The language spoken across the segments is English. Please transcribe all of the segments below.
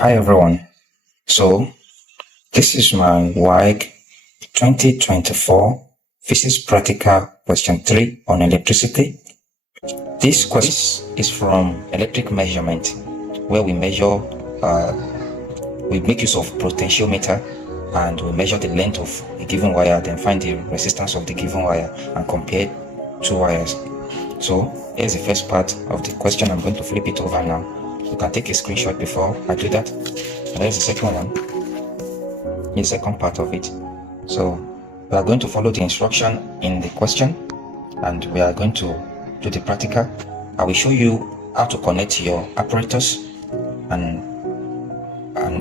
Hi everyone. So this is my WAEC 2024 Physics Practical Question 3 on electricity. This question is from electric measurement, where we measure, we make use of potentiometer and we measure the length of a given wire, then find the resistance of the given wire and compare two wires. So here's the first part of the question. I'm going to flip it over now. You can take a screenshot before I do that. And there's the second one, the second part of it. So we are going to follow the instruction in the question and we are going to do the practical. I will show you how to connect your apparatus and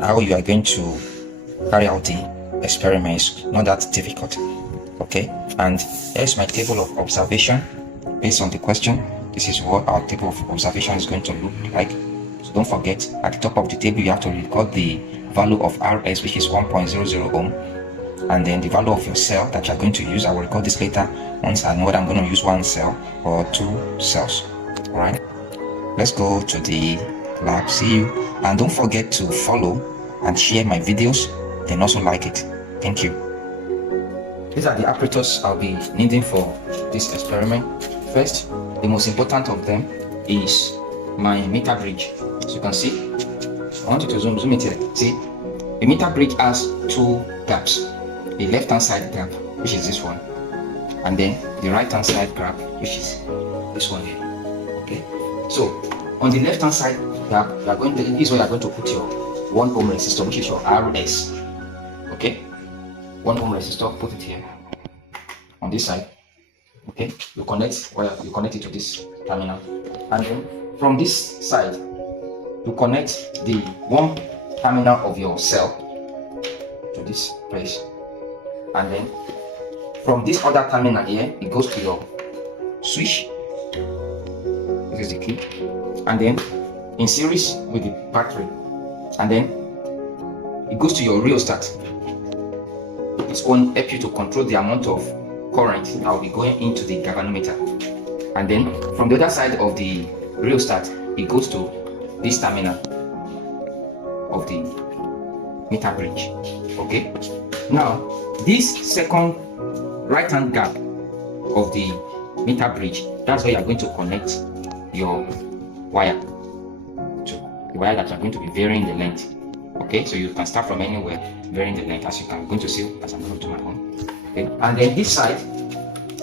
how you are going to carry out the experiments. Not that difficult. Okay, and here's my table of observation based on the question. This is what our table of observation is going to look like. So don't forget, at the top of the table you have to record the value of Rs, which is 1.00 ohm, and then the value of your cell that you are going to use. I will record this later once I know whether I'm going to use one cell or two cells. Alright, let's go to the lab. See you, and don't forget to follow and share my videos, then also like it. Thank you. These are the apparatus I'll be needing for this experiment. First, the most important of them is my meter bridge. As you can see, I want you to zoom it here. See, the meter bridge has two gaps. The left hand side gap, which is this one, and then the right hand side gap, which is this one here. Okay, so on the left hand side gap, you are going to, this is where you are going to put your 1 ohm resistor, which is your Rs. Okay, 1 ohm resistor, put it here on this side. Okay, you connect it to this terminal, and then from this side you connect the one terminal of your cell to this place, and then from this other terminal here it goes to your switch. This is the key, and then in series with the battery, and then it goes to your rheostat. This one helps you to control the amount of current that will be going into the galvanometer, and then from the other side of the rheostat it goes to this terminal of the meter bridge. Okay, now this second right hand gap of the meter bridge, that's where you are going to connect your wire to the wire that you are going to be varying the length. Okay, so you can start from anywhere varying the length, as you can going to see as I'm going to my own. Okay, and then this side,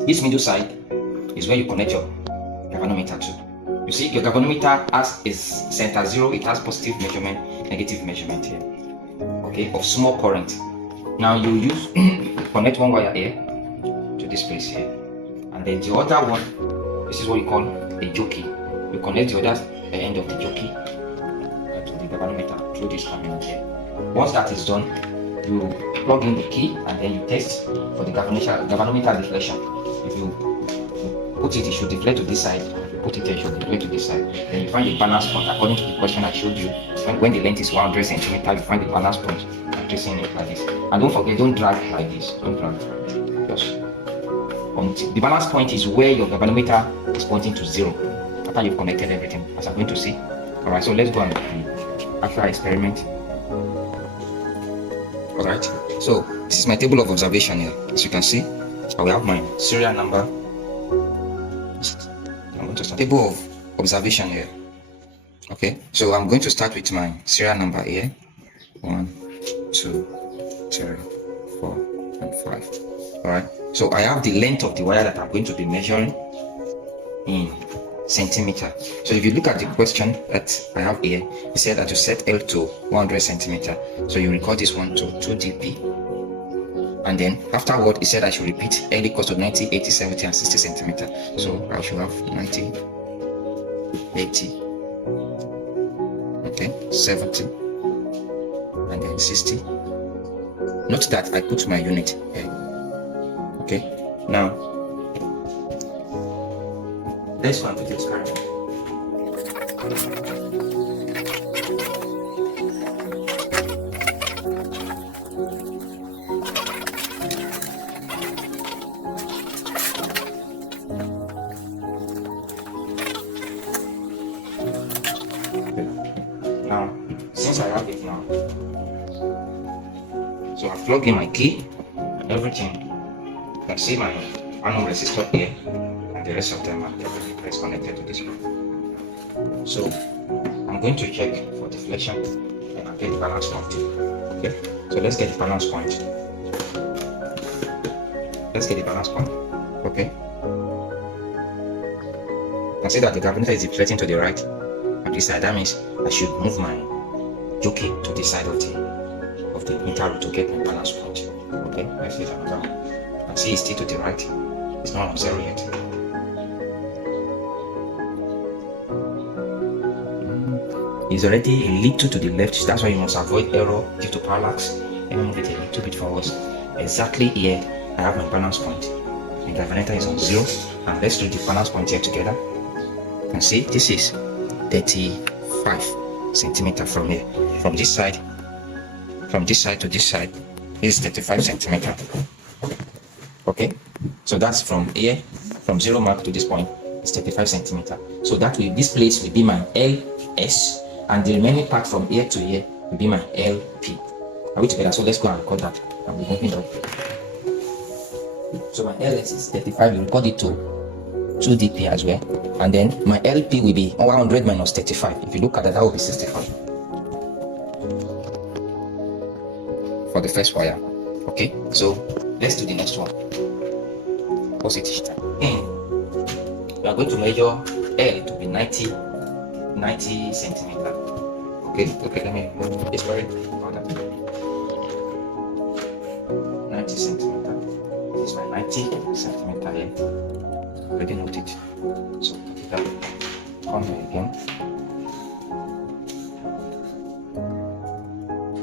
this middle side, is where you connect your galvanometer to. You see, your galvanometer is center 0. It has positive measurement, negative measurement here. Okay, of small current. Now you use connect one wire here to this place here, and then the other one, this is what you call a jockey. You connect the other end of the jockey to the galvanometer through this terminal here. Once that is done, you plug in the key and then you test for the galvanometer deflection. If you put it, it should deflect to this side. If you put it, it should deflect to this side. Then you find the balance point according to the question I showed you. When the length is 100 centimeters, you find the balance point and tracing it like this. And don't forget, don't drag like this. Don't drag. Just until the balance point is where your galvanometer is pointing to 0 after you've connected everything, as I'm going to see. Alright, so let's go and do the actual experiment. Alright, so this is my table of observation here. As you can see, I will have my serial number. I'm going to start table of observation here. Okay, so I'm going to start with my serial number here. 1, 2, 3, 4, and 5. Alright, so I have the length of the wire that I'm going to be measuring in centimeter. So if you look at the question that I have here, it said that you set L to 100 centimeter. So you record this one to 2 dp, and then afterward it said I should repeat L equals to 90, 80, 70, and 60 centimeter. So I should have 90, 80, okay, 70, and then 60. Note that I put my unit here. Okay, now let's go and put the experiment. Now since I have it now, so I plug in my key and everything. You can see my anode resistor here, and the rest of them are definitely connected to this one. So I'm going to check for deflection and I'll get the balance point. Okay, so let's get the balance point. Let's get the balance point. Okay, you can see that the galvanometer is deflecting to the right on this side. That means I should move my jockey to this side of the meter root to get my balance point. Okay, let's get another one. You can see it's still to the right. It's not on 0 yet. It's already a little to the left. That's why you must avoid error due to parallax. Let me move it a little bit forward. Exactly here, I have my balance point. The galvanometer is on 0, and let's do the balance point here together. You can see this is 35 centimeter from here. From this side to this side is 35 centimeter. Okay, so that's from here, from 0 mark to this point is 35 centimeter. So that will, this place will be my LS, and the remaining part from here to here will be my LP. Are we together? So let's go and record that. I'll be moving up. So my LS is 35. We record it to 2dp as well, and then my LP will be 100 minus 35. If you look at that, that will be 65 for the first wire. Okay, so let's do the next one. Positive time. We are going to measure L to be 90 centimeter. Okay, let me move this way. 90 centimeter. This is my 90 centimeter here. Already noted. So that come here again.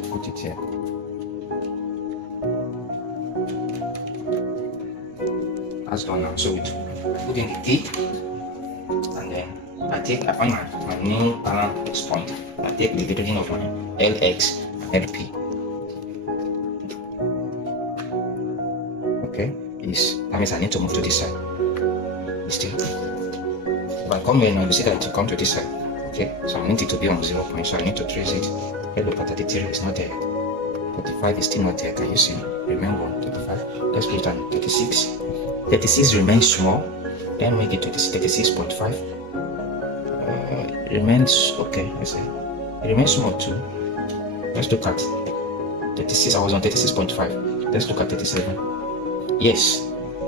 Put it here. That's done now. So we put in the key, and then I find my new balance point. I take the reading of my LX and LP. Okay, that means I need to move to this side. Still, if I come here now, you see that it will come to this side. Okay, so I need it to be on 0 point, so I need to trace it. Let's look at 33, it's not there. 35 is still not there. Can you see? Remember 35. Let's put it on 36. 36 remains small. Then we get to this 36.5. Remains okay. Let's say it remains small too. Let's look at 36. I was on 36.5. Let's look at 37. Yes,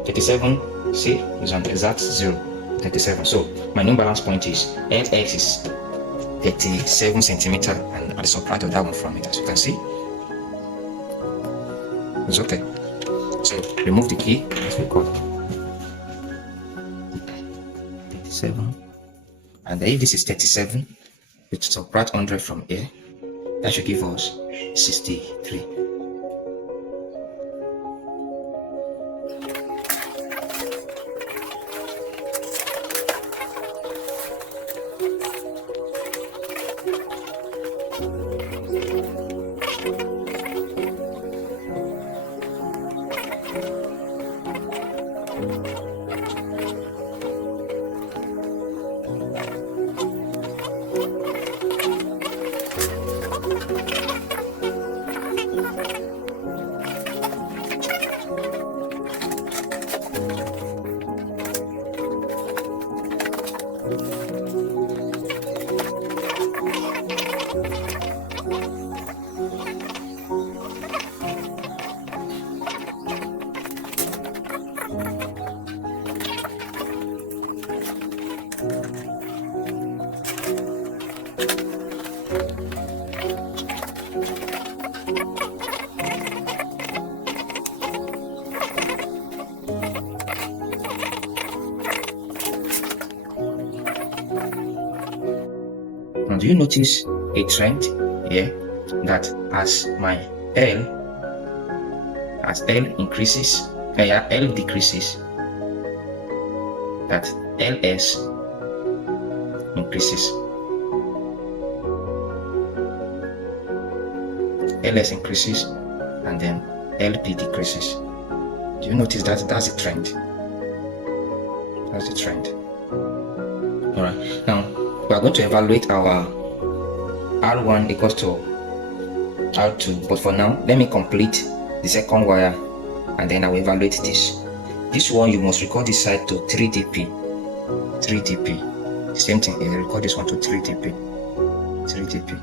37. See, is on exact 0. 37. So my new balance point is LX is 37 centimeter, and at the subtract of that one from it, as you can see, it's okay. So remove the key. Let's record 37, and if this is 37, we subtract 100 from here. That should give us 63. Now, do you notice a trend here that as L increases, L decreases, that LS increases. LS increases and then LP decreases. Do you notice that? That's the trend. That's the trend. Alright, now we are going to evaluate our R1 equals to R2, but for now, let me complete the second wire and then I will evaluate this. This one, you must record this side to 3dp. 3dp. Same thing, you record this one to 3dp. 3dp.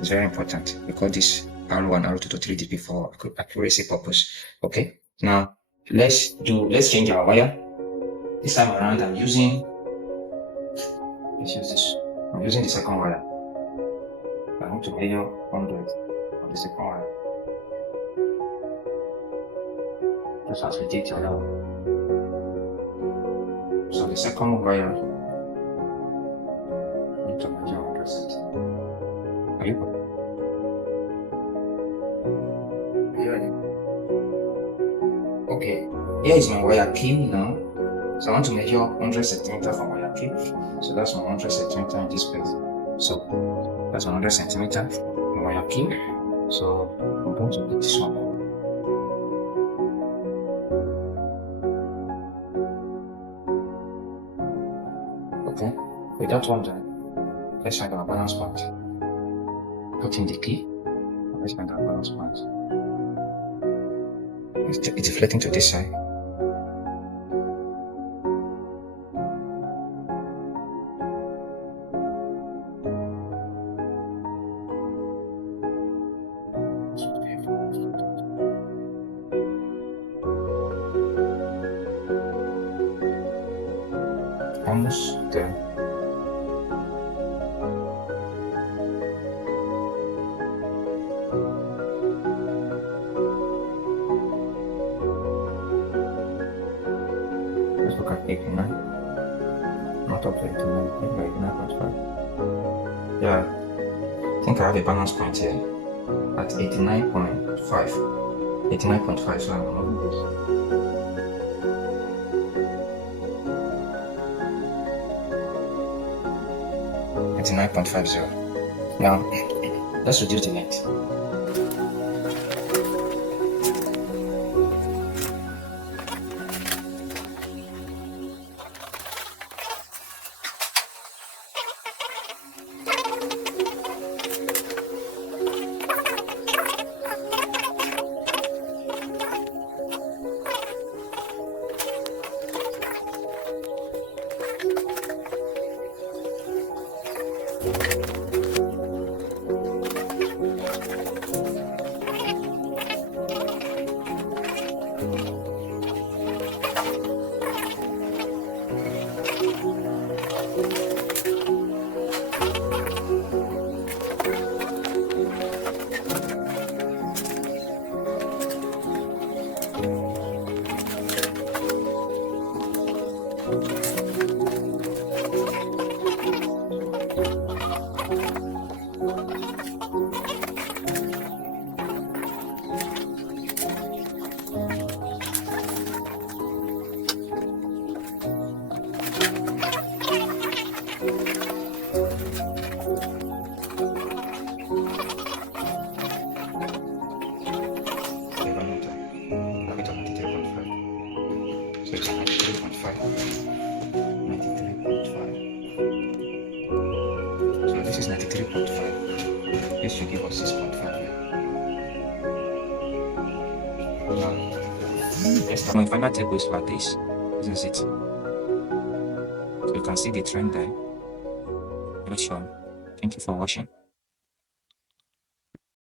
It's very important. Record this R1, R2 to 3dp for accuracy purpose. Okay. Now let's change our wire. This time around, let's use this. I'm using the second wire. I want to measure 100 on the second wire. Just as we did the other one. So the second wire, I need to measure 100. Are you ready? Okay, here is my wire key now. So I want to measure 100 centimeter from wire key. So that's my 100 centimeter in this place. So that's 100 centimeter from wire key. So I'm going to put this one. Okay, with that one done, let's find our balance point. Put in the key. Let's find our balance point. It's deflecting to this side. Almost there. Let's look at 89. Not up to 89, maybe 89.5. Yeah, I think I have a balance point here at 89.5. 89.5, so I'm moving this. 89.50. Now, let's reduce the length. So it's 93.5. 93.5. So this is 93.5. This should give us 6.5 here. Now, yes, my final table is like this, isn't it? So you can see the trend there. Very sure. Thank you for watching.